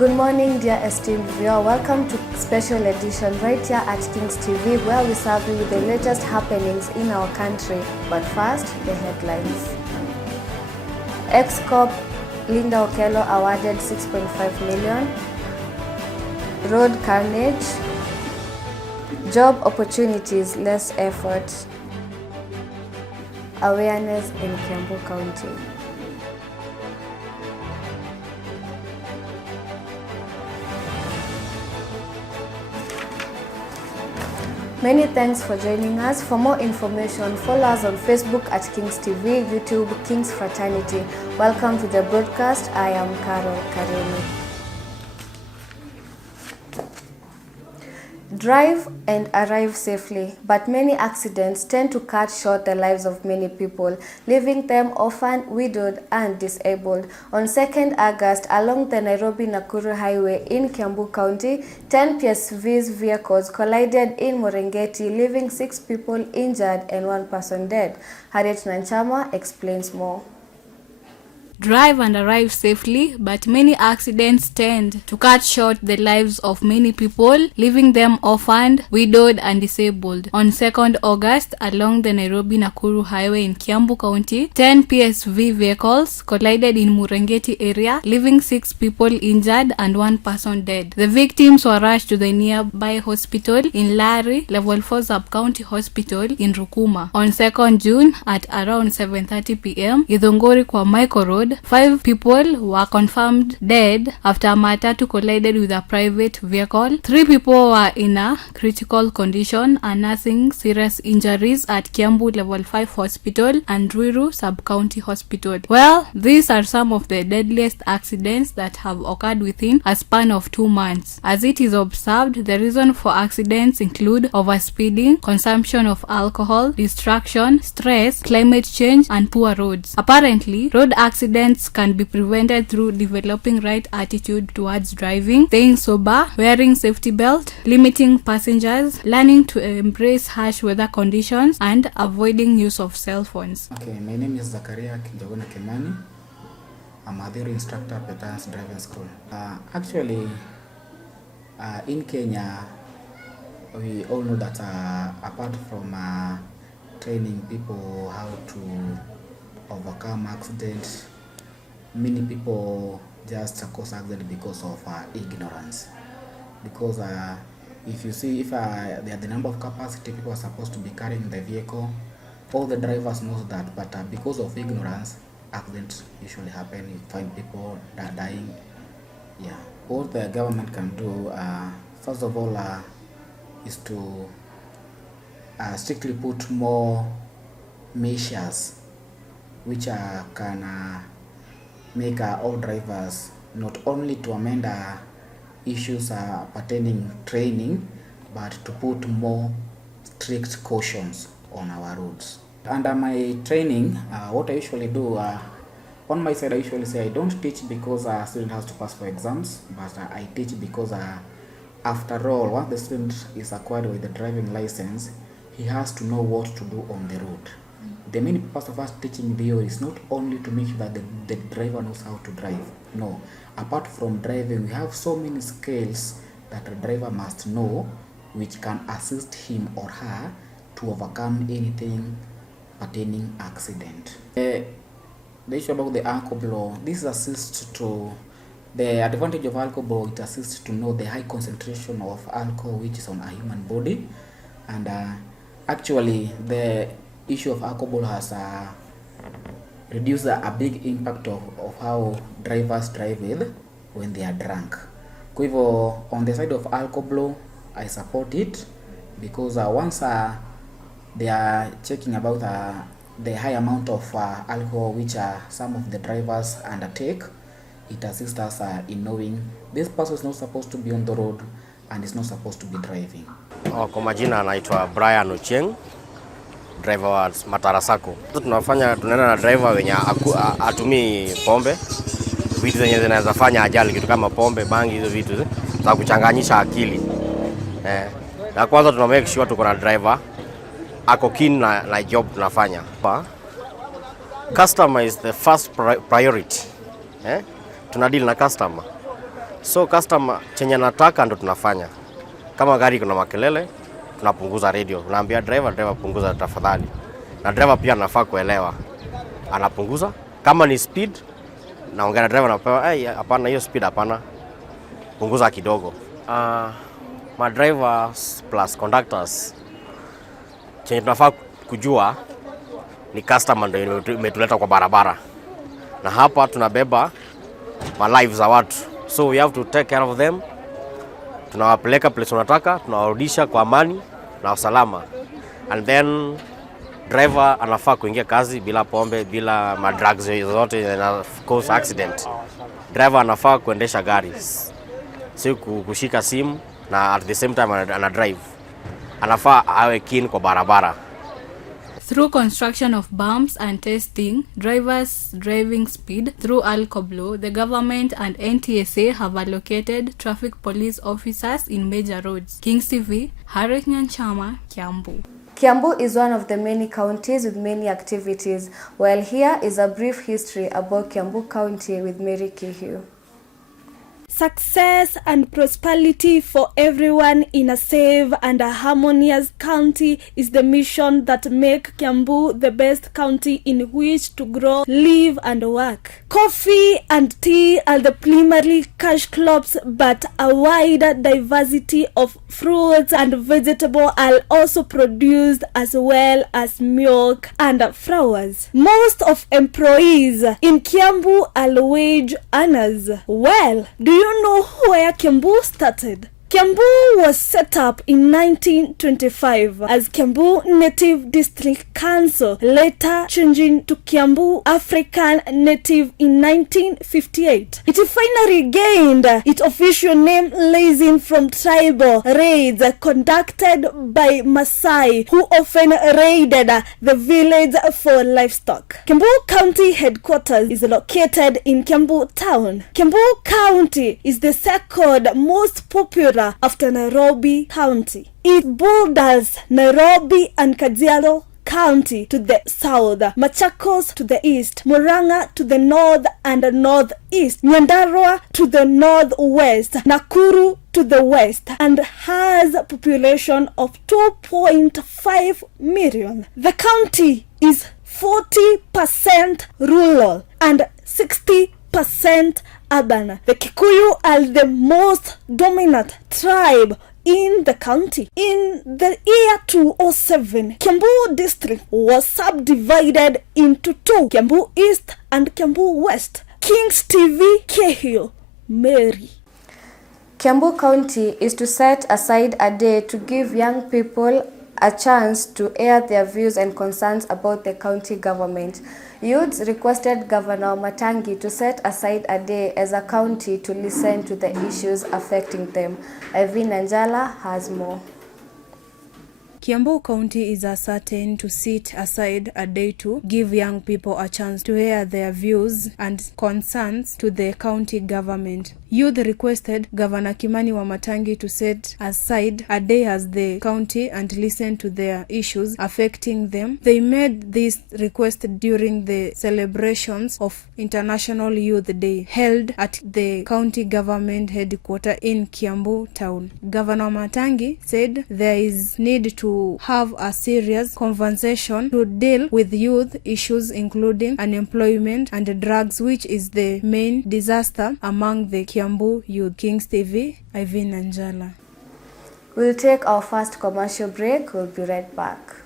Good morning, dear esteemed viewer. Welcome to special edition right here at Kings TV, where we serve you with the latest happenings in our country. But first, the headlines. Ex-cop Linda Okello awarded 6.5 million. Road carnage. Job opportunities, less effort. Awareness in Kiambu County. Many thanks for joining us. For more information, follow us on Facebook at Kings TV, YouTube, Kings Fraternity. Welcome to the broadcast. I am Carol Karemi. Drive and arrive safely, but many accidents tend to cut short the lives of many people, leaving them orphaned, widowed, and disabled. On 2nd August, along the Nairobi-Nakuru Highway in Kiambu County, 10 PSV's vehicles collided in Murangeti, leaving 6 people injured and 1 person dead. Harriet Nanchama explains more. Drive and arrive safely, but many accidents tend to cut short the lives of many people, leaving them orphaned, widowed, and disabled. On 2nd August, along the Nairobi-Nakuru Highway in Kiambu County, 10 PSV vehicles collided in Murangeti area, leaving 6 people injured and 1 person dead. The victims were rushed to the nearby hospital in Lari, Level 4 Sub-County Hospital in Rukuma. On 2nd June, at around 7:30 p.m., Githunguri kwa Michael Road, 5 people were confirmed dead after a matatu collided with a private vehicle. 3 people were in a critical condition and nursing serious injuries at Kiambu Level 5 Hospital and Ruiru Sub-County Hospital. Well, these are some of the deadliest accidents that have occurred within a span of 2 months. As it is observed, the reason for accidents include overspeeding, consumption of alcohol, distraction, stress, climate change, and poor roads. Apparently, road accidents can be prevented through developing right attitude towards driving, staying sober, wearing safety belt, limiting passengers, learning to embrace harsh weather conditions, and avoiding use of cell phones. Okay, my name is Zakaria Kinjogona Kimani. I'm a theory instructor at Petans Driving School. In Kenya, we all know that apart from training people how to overcome accidents, many people just cause accident because of ignorance. Because if you see, if the number of capacity people are supposed to be carrying the vehicle, all the drivers know that, but because of ignorance, accidents usually happen. You find people dying. Yeah. What the government can do, first of all, is to strictly put more measures which can make all drivers not only to amend issues pertaining training, but to put more strict cautions on our roads. Under my training, what I usually do, on my side I usually say I don't teach because a student has to pass for exams, but I teach because after all, once the student is acquired with the driving license, he has to know what to do on the road. The main purpose of us teaching theory is not only to make sure that the driver knows how to drive. No. Apart from driving, we have so many skills that a driver must know which can assist him or her to overcome anything pertaining accident. The issue about the alcohol, this assists to the advantage of alcohol. It assists to know the high concentration of alcohol which is on a human body, and actually the issue of alcohol has reduced a big impact of how drivers drive with when they are drunk. Kwa hivyo, on the side of alcohol, I support it because once they are checking about the high amount of alcohol which some of the drivers undertake, it assists us in knowing this person is not supposed to be on the road and is not supposed to be driving. Kwa majina anaitwa Brian Ochieng, driver wa Matara Sacco. Tunaenda na driver wenye atumii pombe, vitu zenye zinaweza fanya ajali, kitu kama pombe, bangi, hizo vitu za kuchanganyisha akili. Na kwanza tuna make sure tuko na driver ako keen na job tunafanya. Customer is the first priority. Tuna deal na customer. So customer chenye nataka ndo tunafanya. Kama gari kuna makelele, tunapunguza radio. Tunaambia driver punguza tafadhali. Na driver pia anafaa kuelewa. Anapunguza. Kama ni speed, naongea na driver napewa, hapana hiyo speed hapana. Punguza kidogo. Ma drivers plus conductors chenye tunafaa kujua ni customer ndio imetuleta kwa barabara. Na hapa tunabeba ma lives za watu. So we have to take care of them. Tunawapeleka place tunataka, tunawarudisha kwa amani na usalama. And then driver anafaa kuingia kazi bila pombe, bila madrugs zote na cause accident. Driver anafaa kuendesha gari. Si kushika simu na at the same time ana drive. Anafaa awe keen kwa barabara. Through construction of bumps and testing drivers' driving speed through Alcoblo, the government and NTSA have allocated traffic police officers in major roads. Kings TV, Harith Nyanchama, Kiambu. Kiambu is one of the many counties with many activities. Well, here is a brief history about Kiambu County with Mary Kihiu. Success and prosperity for everyone in a safe and a harmonious county is the mission that make Kiambu the best county in which to grow, live and work. Coffee and tea are the primary cash crops, but a wider diversity of fruits and vegetables are also produced, as well as milk and flowers. Most of employees in Kiambu are wage earners. Well, do you know where Kiambu started? Kiambu was set up in 1925 as Kiambu Native District Council, later changing to Kiambu African Native in 1958. It finally gained its official name rising from tribal raids conducted by Maasai, who often raided the village for livestock. Kiambu County headquarters is located in Kiambu Town. Kiambu County is the second most popular after Nairobi County. It borders Nairobi and Kajiado County to the south, Machakos to the east, Murang'a to the north and northeast, Nyandarua to the northwest, Nakuru to the west, and has a population of 2.5 million. The county is 40% rural and 60% urban. The Kikuyu are the most dominant tribe in the county. In the year 2007, Kiambu district was subdivided into two, Kiambu East and Kiambu West. Kings TV, Kehill, Mary. Kiambu County is to set aside a day to give young people a chance to air their views and concerns about the county government. Youths requested Governor Matangi to set aside a day as a county to listen to the issues affecting them. Ivy Nanjala has more. Kiambu County is certain to set aside a day to give young people a chance to air their views and concerns to the county government. Youth requested Governor Kimani Wamatangi to set aside a day as the county and listen to their issues affecting them. They made this request during the celebrations of International Youth Day held at the county government headquarters in Kiambu Town. Governor Wamatangi said there is need to have a serious conversation to deal with youth issues including unemployment and drugs, which is the main disaster among the Kiambu youth. Kings TV, Ivy Nanjala. We'll take our first commercial break. We'll be right back.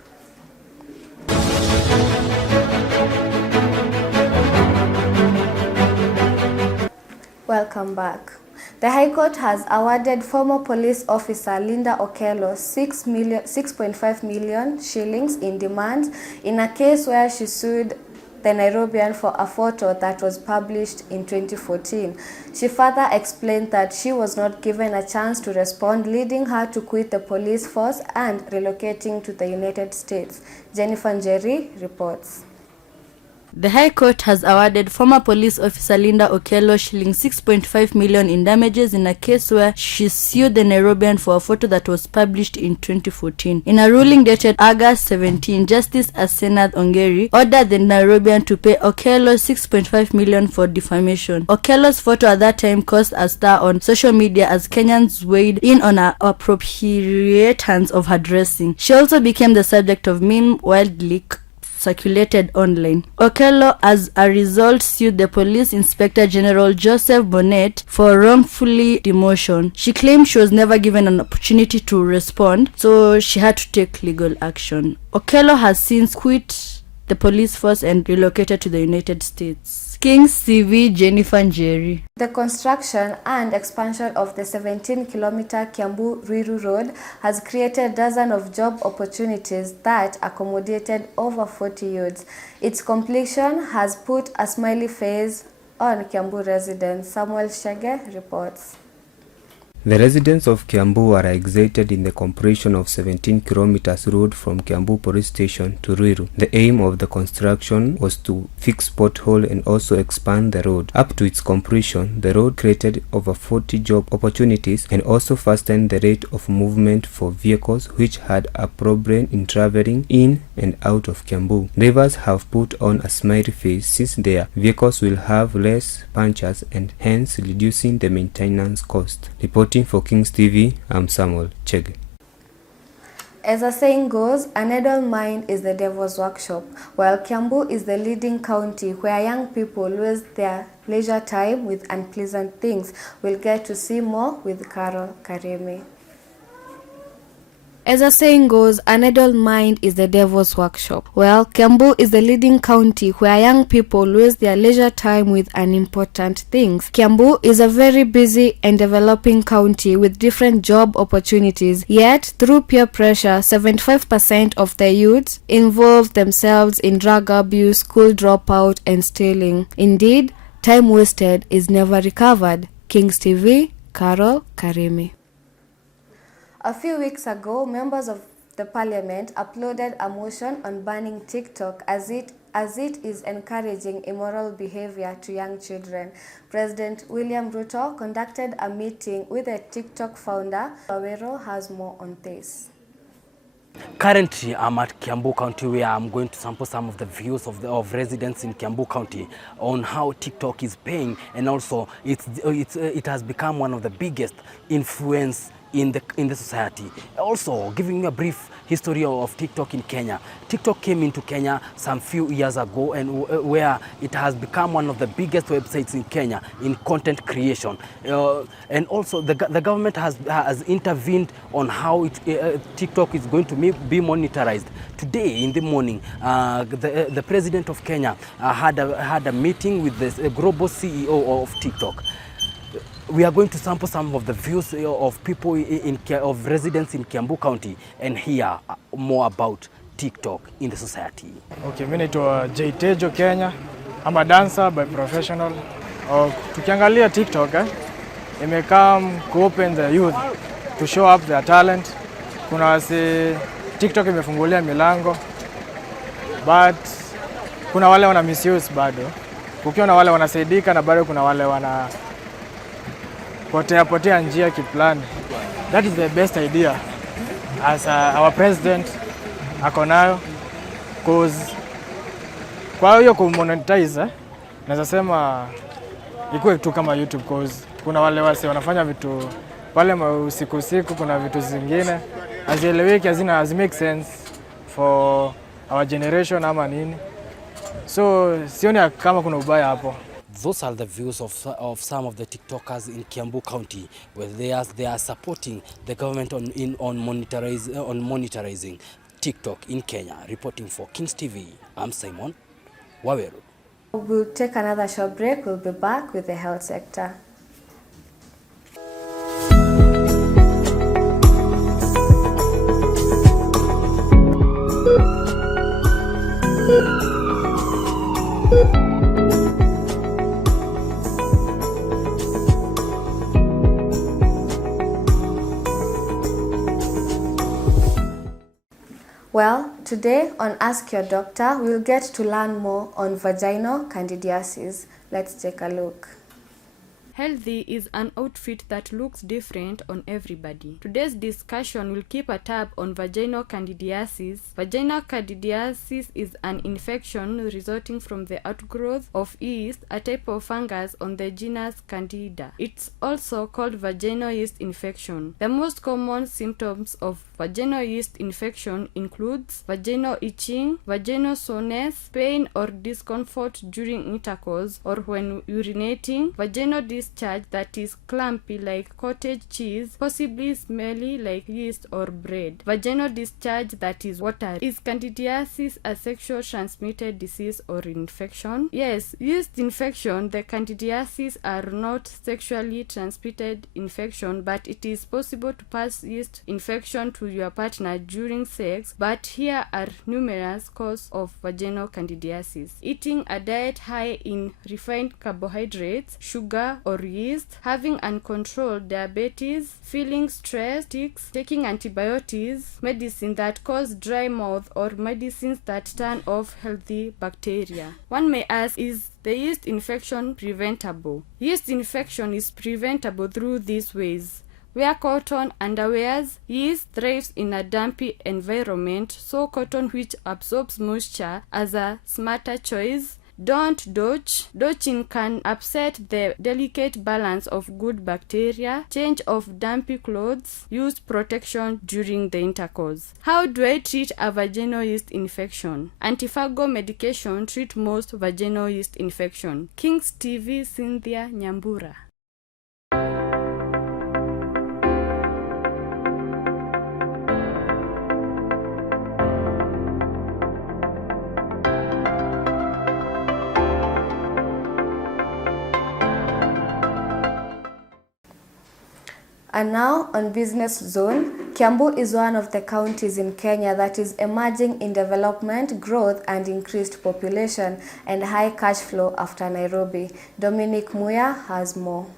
Welcome back. The High Court has awarded former police officer Linda Okello 6.5 million shillings in demands in a case where she sued the Nairobian for a photo that was published in 2014. She further explained that she was not given a chance to respond, leading her to quit the police force and relocating to the United States. Jennifer Njeri reports. The High Court has awarded former police officer Linda Okello shilling 6.5 million in damages in a case where she sued the Nairobian for a photo that was published in 2014. In a ruling dated August 17, Justice Asenath Ongeri ordered the Nairobian to pay Okello 6.5 million for defamation. Okello's photo at that time caused a stir on social media as Kenyans weighed in on her appropriateness of her dressing. She also became the subject of meme widely circulated online. Okello, as a result, sued the Police Inspector General Joseph Bonnet for wrongfully demotion. She claimed she was never given an opportunity to respond, so she had to take legal action. Okello has since quit the police force and relocated to the United States. Kings TV, Jennifer Njeri. The construction and expansion of the 17-kilometer Kiambu-Ruiru Road has created dozens of job opportunities that accommodated over 40 youths. Its completion has put a smiley face on Kiambu residents. Samuel Shege reports. The residents of Kiambu are excited in the completion of 17 kilometers road from Kiambu Police Station to Ruiru. The aim of the construction was to fix pothole and also expand the road. Up to its completion, the road created over 40 job opportunities and also fastened the rate of movement for vehicles which had a problem in traveling in and out of Kiambu. Drivers have put on a smiley face since their vehicles will have less punctures and hence reducing the maintenance cost. Reporting for Kings TV, I'm Samuel Chege. As a saying goes, an idle mind is the devil's workshop, while Kiambu is the leading county where young people waste their leisure time with unpleasant things. We'll get to see more with Carol Karemi. As a saying goes, an idle mind is the devil's workshop. Well, Kiambu is the leading county where young people waste their leisure time with unimportant things. Kiambu is a very busy and developing county with different job opportunities. Yet, through peer pressure, 75% of the youths involve themselves in drug abuse, school dropout, and stealing. Indeed, time wasted is never recovered. Kings TV, Carol Karemi. A few weeks ago, members of the parliament uploaded a motion on banning TikTok as it is encouraging immoral behavior to young children. President William Ruto conducted a meeting with the TikTok founder. Wawero has more on this. Currently, I'm at Kiambu County where I'm going to sample some of the views of residents in Kiambu County on how TikTok is paying, and also it has become one of the biggest influence in the society. Also, giving you a brief history of TikTok in Kenya. TikTok came into Kenya some few years ago, and where it has become one of the biggest websites in Kenya in content creation. And also, the government has intervened on how TikTok is going to be monetized. Today in the morning, the president of Kenya had a meeting with the global CEO of TikTok. We are going to sample some of the views of people of residents in Kiambu County and hear more about TikTok in the society. Okay, mimi naitwa Jtejo Kenya. I'm a dancer by professional. Tukiangalia TikTok, imekam to open the youth to show up their talent. Kuna wase TikTok imefungulia milango, but kuna wale wana misuse bado. Kukiwa na wale wanasaidika na bado kuna wale wana potea njia kiplani. That is the best idea as our president ako nayo, cause kwa hiyo kumonetize naweza sema ikuwe tu kama YouTube, cause kuna wale wase wanafanya vitu pale usiku, kuna vitu zingine hazieleweki, hazi make sense for our generation ama nini, so sioni kama kuna ubaya hapo. Those are the views of some of the TikTokers in Kiambu County, where they are supporting the government on monetizing TikTok in Kenya. Reporting for Kings TV, I'm Simon Wawero. We'll take another short break. We'll be back with the health sector. Well, today on Ask Your Doctor, we'll get to learn more on vaginal candidiasis. Let's take a look. Healthy is an outfit that looks different on everybody. Today's discussion will keep a tab on vaginal candidiasis. Vaginal candidiasis is an infection resulting from the outgrowth of yeast, a type of fungus on the genus Candida. It's also called vaginal yeast infection. The most common symptoms of vaginal yeast infection includes vaginal itching, vaginal soreness, pain or discomfort during intercourse or when urinating, vaginal discharge that is clumpy like cottage cheese, possibly smelly like yeast or bread, vaginal discharge that is watery. Is candidiasis a sexual transmitted disease or infection? Yes, yeast infection, the candidiasis are not sexually transmitted infection, but it is possible to pass yeast infection to your partner during sex, but here are numerous causes of vaginal candidiasis. Eating a diet high in refined carbohydrates, sugar or yeast, having uncontrolled diabetes, feeling stressed, tics, taking antibiotics, medicine that cause dry mouth or medicines that turn off healthy bacteria. One may ask, is the yeast infection preventable? Yeast infection is preventable through these ways. Wear cotton underwears. Yeast thrives in a dampy environment, so cotton which absorbs moisture as a smarter choice. Don't dodge. Dodging can upset the delicate balance of good bacteria. Change of dampy clothes. Use protection during the intercourse. How do I treat a vaginal yeast infection? Antifungal medication treat most vaginal yeast infection. Kings TV, Cynthia Nyambura. And now on Business Zone, Kiambu is one of the counties in Kenya that is emerging in development, growth and increased population and high cash flow after Nairobi. Dominic Muya has more.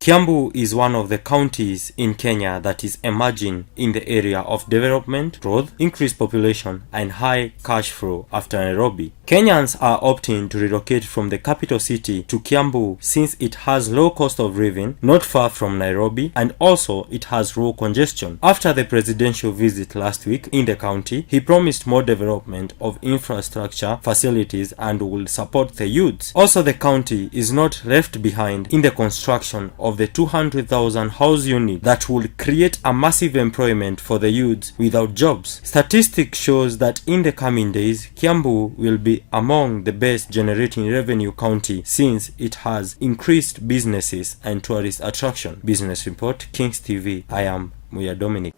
Kiambu is one of the counties in Kenya that is emerging in the area of development, growth, increased population, and high cash flow after Nairobi. Kenyans are opting to relocate from the capital city to Kiambu since it has low cost of living, not far from Nairobi, and also it has low congestion. After the presidential visit last week in the county, he promised more development of infrastructure, facilities, and will support the youths. Also, the county is not left behind in the construction of the 200,000 house unit that will create a massive employment for the youths without jobs. Statistics shows that in the coming days, Kiambu will be among the best generating revenue county since it has increased businesses and tourist attraction. Business Report, Kings TV. I am Muya Dominic.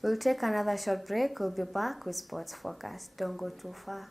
We'll take another short break. We'll be back with Sports Focus. Don't go too far.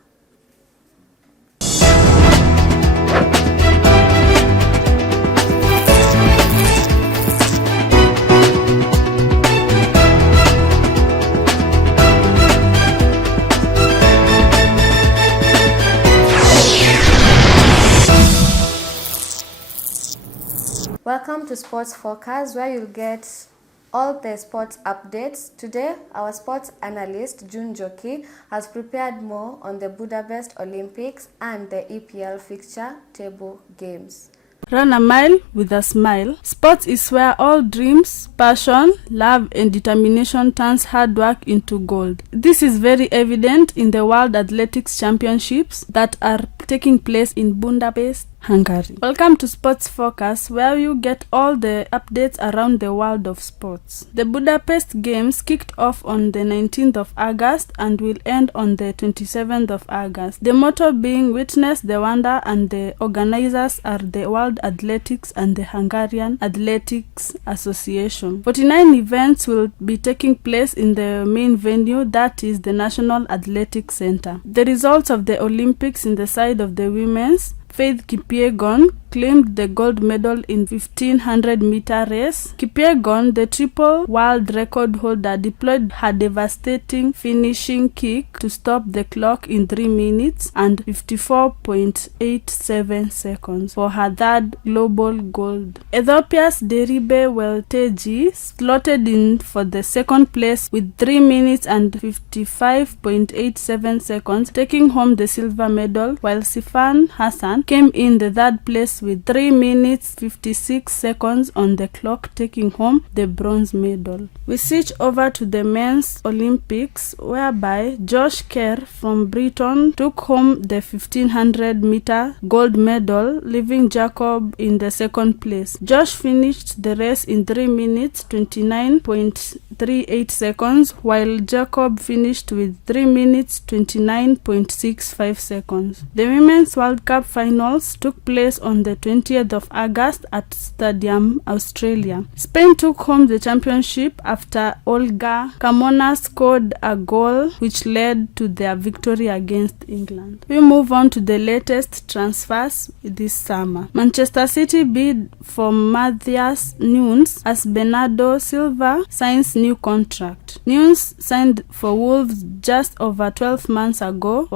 Welcome to Sports Focus, where you'll get all the sports updates. Today, our sports analyst, June Joki, has prepared more on the Budapest Olympics and the EPL fixture table games. Run a mile with a smile. Sports is where all dreams, passion, love and determination turns hard work into gold. This is very evident in the World Athletics Championships that are taking place in Budapest, Hungary. Welcome to Sports Focus, where you get all the updates around the world of sports. The Budapest Games kicked off on the 19th of August and will end on the 27th of August. The motto being Witness the Wonder, and the organizers are the World Athletics and the Hungarian Athletics Association. 49 events will be taking place in the main venue, that is the National Athletic Center. The results of the Olympics in the side of the women's: Faith Kipyegon claimed the gold medal in 1500-meter race. Kipyegon, the triple world record holder, deployed her devastating finishing kick to stop the clock in 3 minutes and 54.87 seconds for her third global gold. Ethiopia's Deribe Welteji slotted in for the second place with 3 minutes and 55.87 seconds, taking home the silver medal, while Sifan Hassan came in the third place with 3 minutes 56 seconds on the clock, taking home the bronze medal. We switch over to the men's Olympics, whereby Josh Kerr from Britain took home the 1500-meter gold medal, leaving Jacob in the second place. Josh finished the race in 3 minutes 29.38 seconds, while Jacob finished with 3 minutes 29.65 seconds. The Women's World Cup finals took place on the 20th of August at Stadium Australia. Spain took home the championship after Olga Carmona scored a goal which led to their victory against England. We move on to the latest transfers this summer. Manchester City bid for Matthias Nunes as Bernardo Silva signs new contract. Nunes signed for Wolves just over 12 months ago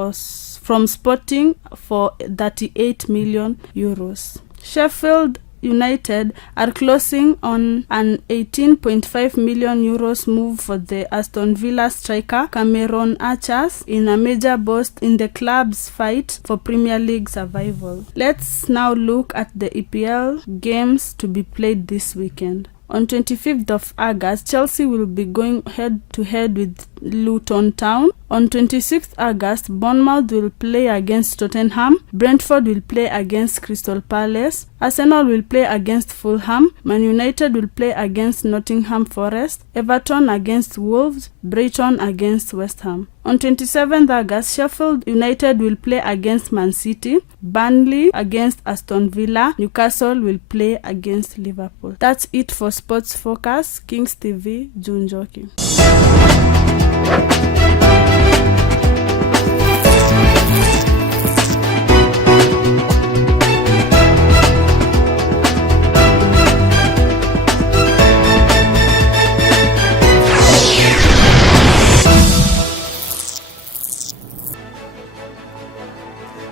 from Sporting for 38 million euros. Sheffield United are closing on an 18.5 million euros move for the Aston Villa striker Cameron Archers in a major boost in the club's fight for Premier League survival. Let's now look at the EPL games to be played this weekend. On 25th of August, Chelsea will be going head-to-head with Luton Town. On 26th August, Bournemouth will play against Tottenham. Brentford will play against Crystal Palace. Arsenal will play against Fulham. Man United will play against Nottingham Forest. Everton against Wolves. Brighton against West Ham. On 27th August, Sheffield United will play against Man City. Burnley against Aston Villa. Newcastle will play against Liverpool. That's it for Sports Focus. Kings TV, June Joki.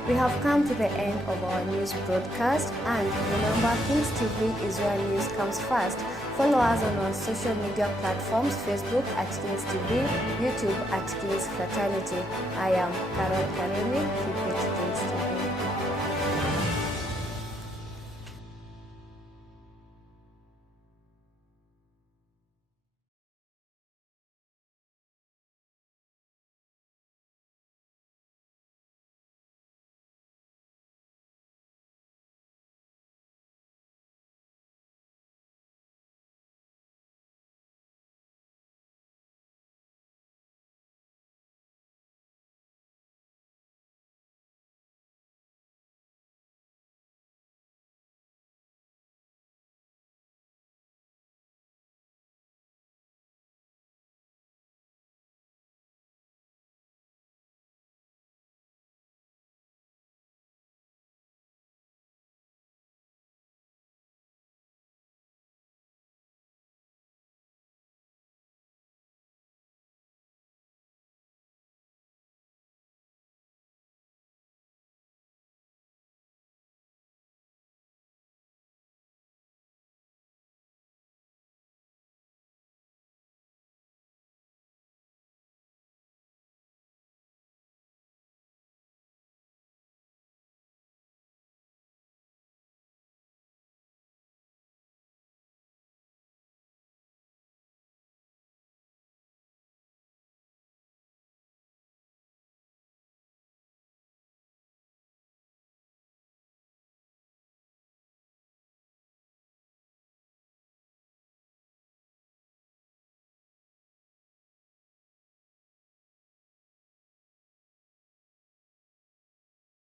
We have come to the end of our news broadcast, and remember, Kings TV is where news comes first. Follow us on our social media platforms, Facebook at Kings TV, YouTube at Kings Fraternity. I am Carol Karemi. Keep it Kings TV.